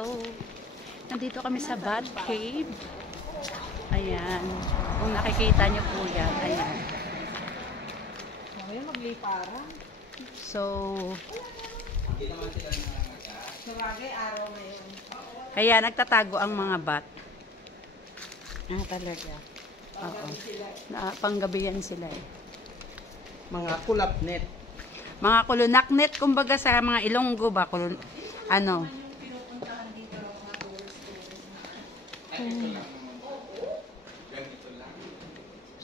Hello! Nandito kami sa Bat Cave. Ayan. Kung nakikita niyo po yan. Ayan. Ayan, magliparang. So, sabagay, araw na yun. kaya nagtatago ang mga bat. Ah, talaga. Oo. Panggabihan sila eh. Mga kulapnet. Mga kulunaknet, kumbaga sa mga Ilonggo ba? Ano?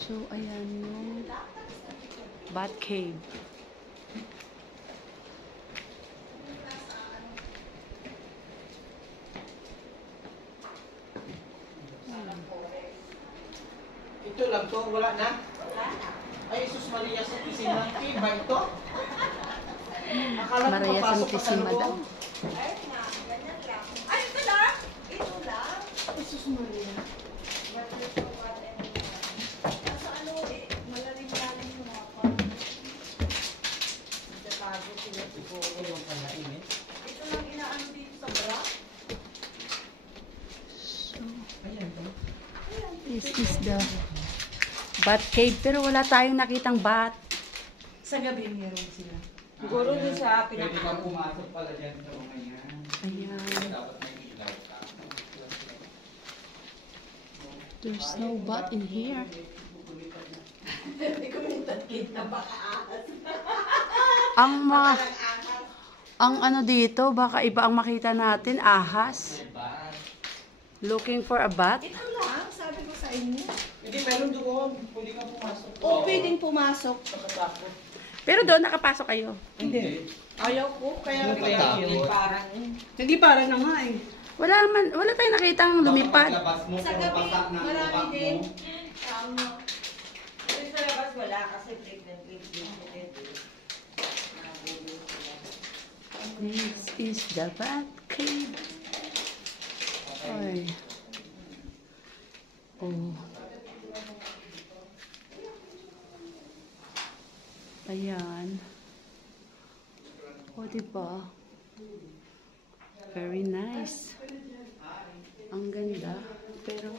So, ayan yung Bat Cave. Ito lang to, wala na? Ay, Jesus Maria Santísima. Iba ito? Maria Santísima daw. Ay, ito lang? Ito lang? Jesus Maria. Nasa ano eh, malalim-lalim yung mga pa. Nagtatago sila siguro. Ayun pala, init. Ito lang inaano dito sa bra? So, Ayan to. this is the Bat Cave. Pero wala tayong nakitang bat. Sa gabi meron sila. Siguro din sa Pwede kang pumasok pala dyan sa mga yan. Ayan. Dapat may ilaw ka. There's no bat in here. Hindi ko kita baka ahas. Ang ano dito, baka iba ang makita natin, ahas. Looking for a bat. Ito lang, sabi ko sa inyo. Hindi, meron doon. Pwede kang pumasok. O, pwedeng pumasok. Pagkatapos. Pero doon nakapasok kayo. Hindi. Ayaw ko, kaya parang Hindi para na nga eh. Wala tayong nakitang lumipad. Labas mo, sa puro gabi, basa na ang marami upak din. mo. Tama. Kasi sa labas wala kasi pregnant. This is the Bat Cave. Ay. Oh. Ayan. O, diba? Very nice. Ang ganda. Pero,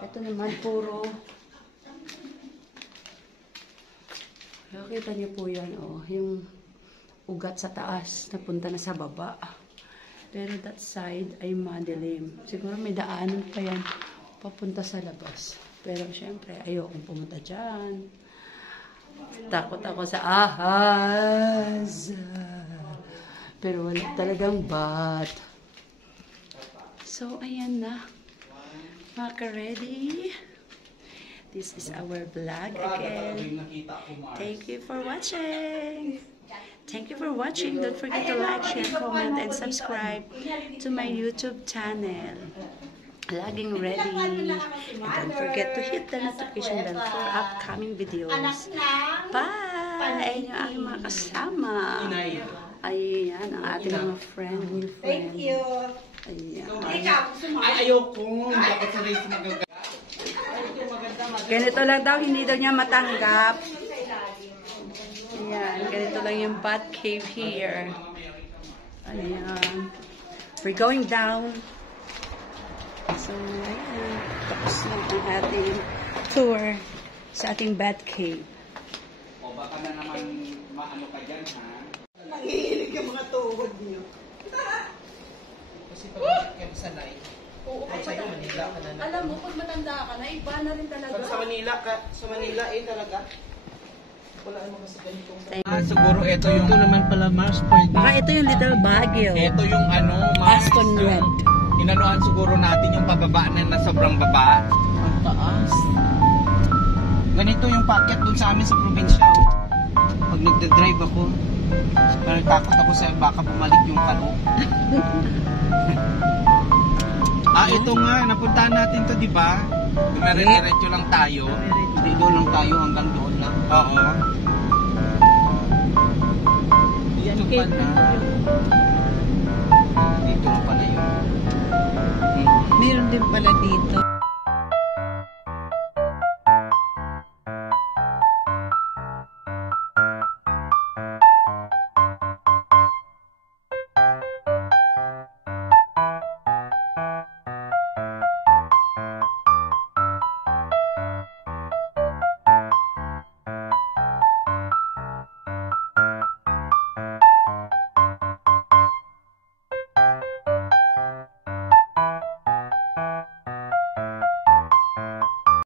ito naman puro. Nakita niyo po yan, oh. Yung ugat sa taas, napunta na sa baba. Pero that side ay madilim. Siguro may daanan pa yan papunta sa labas. Pero syempre, ayokong pumunta dyan. Takot ako sa ahas. Pero wala talagang bat. So, ayan na. Maka-ready. This is our vlog again. Thank you for watching. Thank you for watching. Don't forget to like, share, comment, and subscribe to my YouTube channel. Laging ready. And don't forget to hit the notification bell for upcoming videos. Bye! Ayun yung aking mga kasama. Ayan, ang ating mga friend, new friend. Thank you. Ayan. Ay, ayoko. Hindi ako sanay sa magaga. Ganito lang daw, hindi daw niya matanggap. Ayan, ganito lang yung Bat Cave here. Ayan. We're going down. So, ayan. Tapos na ang ating tour sa ating Bat Cave. O baka na naman maano ka dyan, ha? Nangihilig yung mga tuhod niyo. Kasi pag kayo sanay. Oo, Ay, sa'yo, Manila ka na na. alam mo, pag matanda ka na, iba na rin talaga. Pag sa Manila eh talaga. Wala naman kasi ganitong Siguro ito yung... Ito naman pala, Mars Point. Baka ito yung Little Baguio. Ito yung ano, Aston Red. Inanuan siguro natin yung pababa na sobrang baba. Ang taas. Ganito yung packet dun sa amin sa probinsya. Oh. Pag nagde-drive ako, parang takot ako sa baka bumalik yung kano. Ito nga, napuntahan natin to, di ba? Dumere-diretso lang tayo. Hindi doon lang tayo, hanggang doon lang. Oo. Dito pala. Dito lang pala yun. Meron din pala dito.